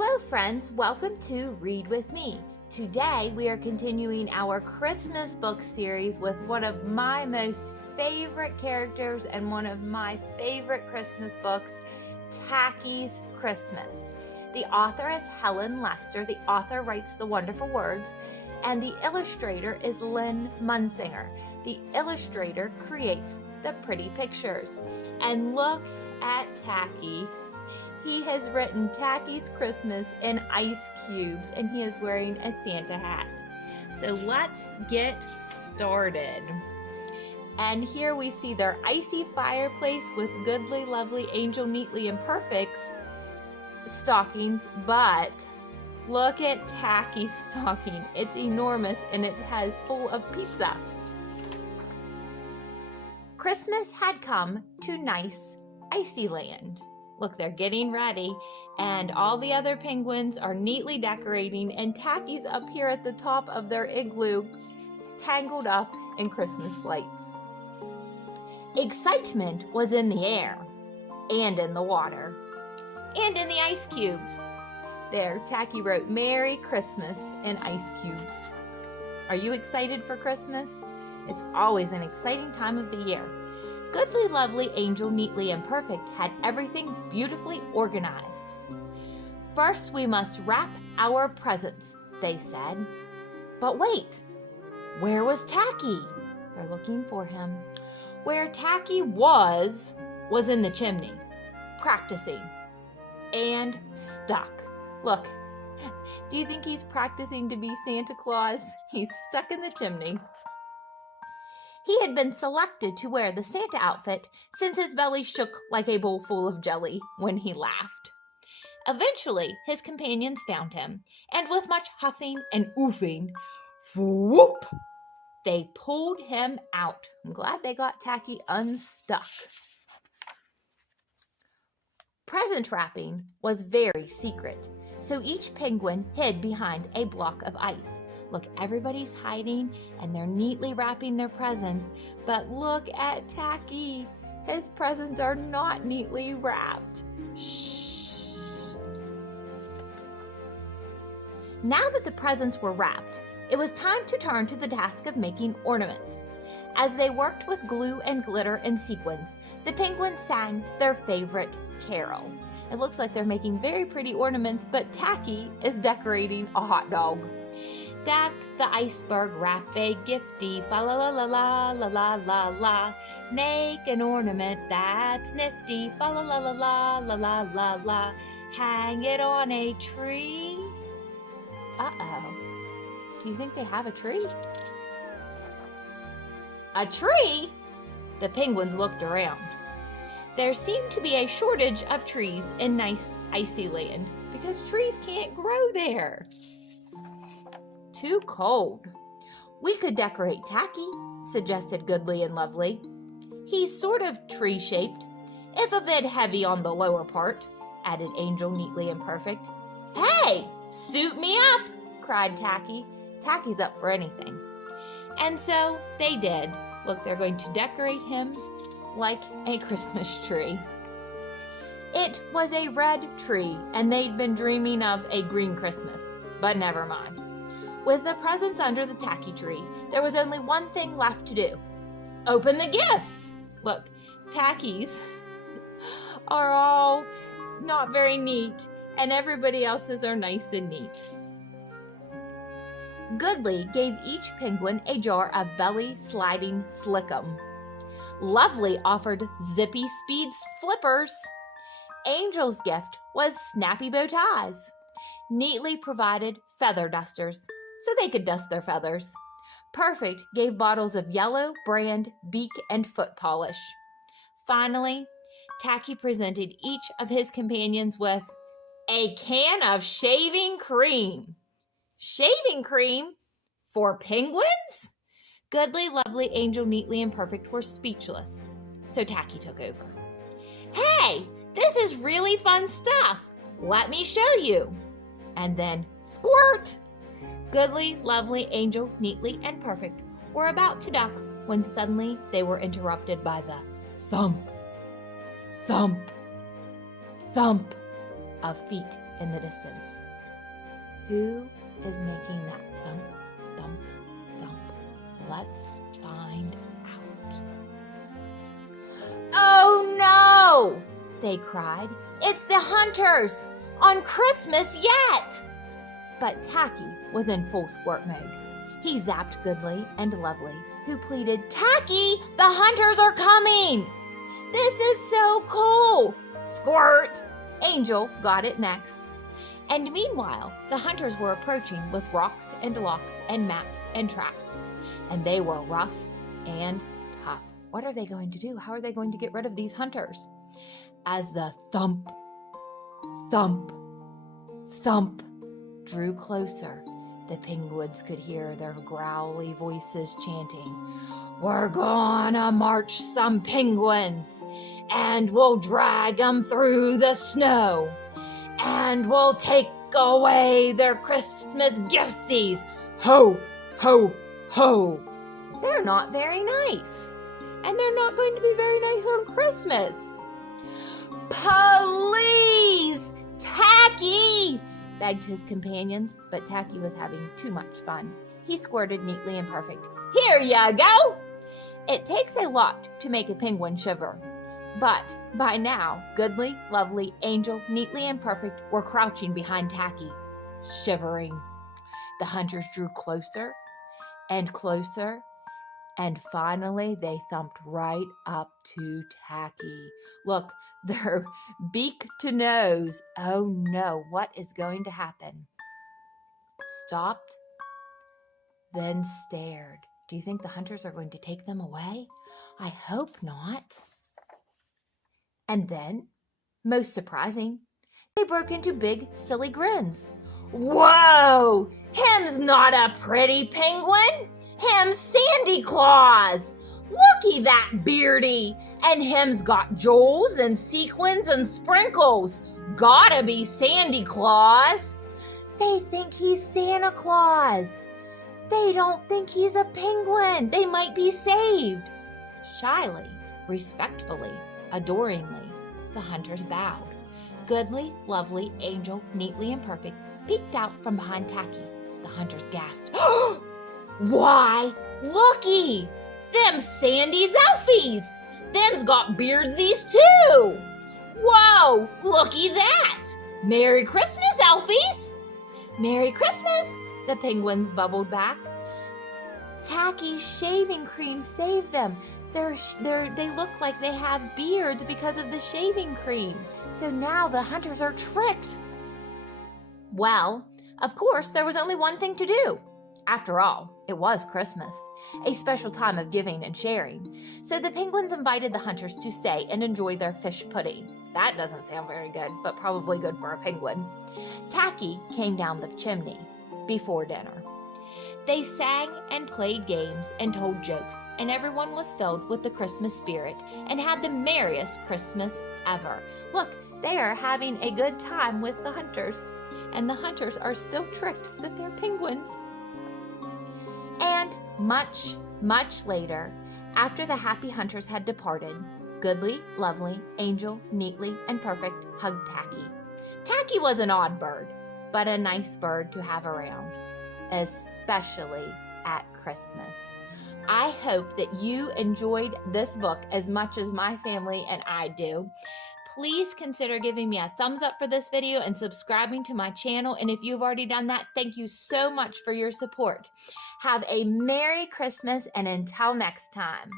Hello friends, welcome to Read With Me. Today we are continuing our Christmas book series with one of my most favorite characters and one of my favorite Christmas books, Tacky's Christmas. The author is Helen. The author writes the wonderful words, and the illustrator is Lynn Munsinger. The illustrator creates the pretty pictures. And look at Tacky. He has written Tacky's Christmas in ice cubes, and he is wearing a Santa hat. So let's get started. And here we see their icy fireplace with goodly, lovely, angel, neatly, and perfect stockings, but look at Tacky's stocking. It's enormous, and it has full of pizza. Christmas had come to nice icy land. Look, they're getting ready, and all the other penguins are neatly decorating, and Tacky's up here at the top of their igloo, tangled up in Christmas lights. Excitement was in the air, and in the water, and in the ice cubes. There, Tacky wrote Merry Christmas in ice cubes. Are you excited for Christmas? It's always an exciting time of the year. Goodly, lovely, angel, neatly, and perfect had everything beautifully organized. First, we must wrap our presents, they said. But wait, where was Tacky? They're looking for him. Where Tacky was in the chimney, practicing, and stuck. Look, do you think he's practicing to be Santa Claus? He's stuck in the chimney. He had been selected to wear the Santa outfit since his belly shook like a bowl full of jelly when he laughed. Eventually, his companions found him, and with much huffing and oofing, whoop, they pulled him out. I'm glad they got Tacky unstuck. Present wrapping was very secret, so each penguin hid behind a block of ice. Look, everybody's hiding, and they're neatly wrapping their presents, but look at Tacky. His presents are not neatly wrapped. Shh. Now that the presents were wrapped, it was time to turn to the task of making ornaments. As they worked with glue and glitter and sequins, the penguins sang their favorite carol. It looks like they're making very pretty ornaments, but Tacky is decorating a hot dog. Deck the iceberg, wrap a gifty, fa la la la la la la la la. Make an ornament that's nifty, fa la la la la la la la la. Hang it on a tree. Uh-oh. Do you think they have a tree? A tree? The penguins looked around. There seemed to be a shortage of trees in nice icy land because trees can't grow there. Too cold. We could decorate Tacky, suggested Goodly and Lovely. He's sort of tree-shaped, if a bit heavy on the lower part, added Angel, neatly and perfect. Hey, suit me up, cried Tacky. Tacky's up for anything. And so they did. Look, they're going to decorate him like a Christmas tree. It was a red tree, and they'd been dreaming of a green Christmas, but never mind. With the presents under the Tacky tree, there was only one thing left to do. Open the gifts! Look, Tacky's are all not very neat, and everybody else's are nice and neat. Goodly gave each penguin a jar of belly sliding slickum. Lovely offered zippy speeds flippers. Angel's gift was snappy bow ties. Neatly provided feather dusters, so they could dust their feathers. Perfect gave bottles of yellow, brand, beak, and foot polish. Finally, Tacky presented each of his companions with a can of shaving cream. Shaving cream? For penguins? Goodly, Lovely, Angel, Neatly, and Perfect were speechless, so Tacky took over. Hey, this is really fun stuff. Let me show you. And then, squirt! Goodly, Lovely, Angel, Neatly, and Perfect were about to duck when suddenly they were interrupted by the thump, thump, thump of feet in the distance. Who is making that thump, thump, thump? Let's find out. Oh no! They cried. It's the hunters! On Christmas yet! But Tacky was in full squirt mode. He zapped Goodly and Lovely, who pleaded, Tacky, the hunters are coming! This is so cool! Squirt! Angel got it next. And meanwhile, the hunters were approaching with rocks and locks and maps and traps. And they were rough and tough. What are they going to do? How are they going to get rid of these hunters? As the thump, thump, thump drew closer, the penguins could hear their growly voices chanting, We're gonna march some penguins, and we'll drag them through the snow, and we'll take away their Christmas giftsies. Ho, ho, ho. They're not very nice, and they're not going to be very nice on Christmas. Please, Tacky, begged his companions, but Tacky was having too much fun. He squirted neatly and perfect. Here ya go! It takes a lot to make a penguin shiver. But by now, Goodly, Lovely, Angel, Neatly and Perfect were crouching behind Tacky, shivering. The hunters drew closer and closer, and finally they thumped right up to Tacky. Look, they're beak to nose. Oh no, what is going to happen? Stopped, then stared. Do you think the hunters are going to take them away? I hope not. And then, most surprising, they broke into big, silly grins. Whoa! Him's not a pretty penguin. Him's Sandy Claus. Looky that beardy. And him's got jewels and sequins and sprinkles. Gotta be Sandy Claus. They think he's Santa Claus. They don't think he's a penguin. They might be saved. Shyly, respectfully, adoringly, the hunters bowed. Goodly, Lovely, Angel, Neatly and Perfect peeked out from behind Tacky. The hunters gasped. Why, looky! Them Sandy's elfies! Them's got beardsies too! Whoa, looky that! Merry Christmas, elfies! Merry Christmas, the penguins bubbled back. Tacky's shaving cream saved them. They look like they have beards because of the shaving cream. So now the hunters are tricked. Well, of course, there was only one thing to do. After all, it was Christmas, a special time of giving and sharing. So the penguins invited the hunters to stay and enjoy their fish pudding. That doesn't sound very good, but probably good for a penguin. Tacky came down the chimney before dinner. They sang and played games and told jokes, and everyone was filled with the Christmas spirit and had the merriest Christmas ever. Look, they are having a good time with the hunters, and the hunters are still tricked that they're penguins. And much, much later, after the happy hunters had departed, Goodly, Lovely, Angel, Neatly, and Perfect hugged Tacky. Tacky was an odd bird, but a nice bird to have around, especially at Christmas. I hope that you enjoyed this book as much as my family and I do. Please consider giving me a thumbs up for this video and subscribing to my channel. And if you've already done that, thank you so much for your support. Have a Merry Christmas, and until next time.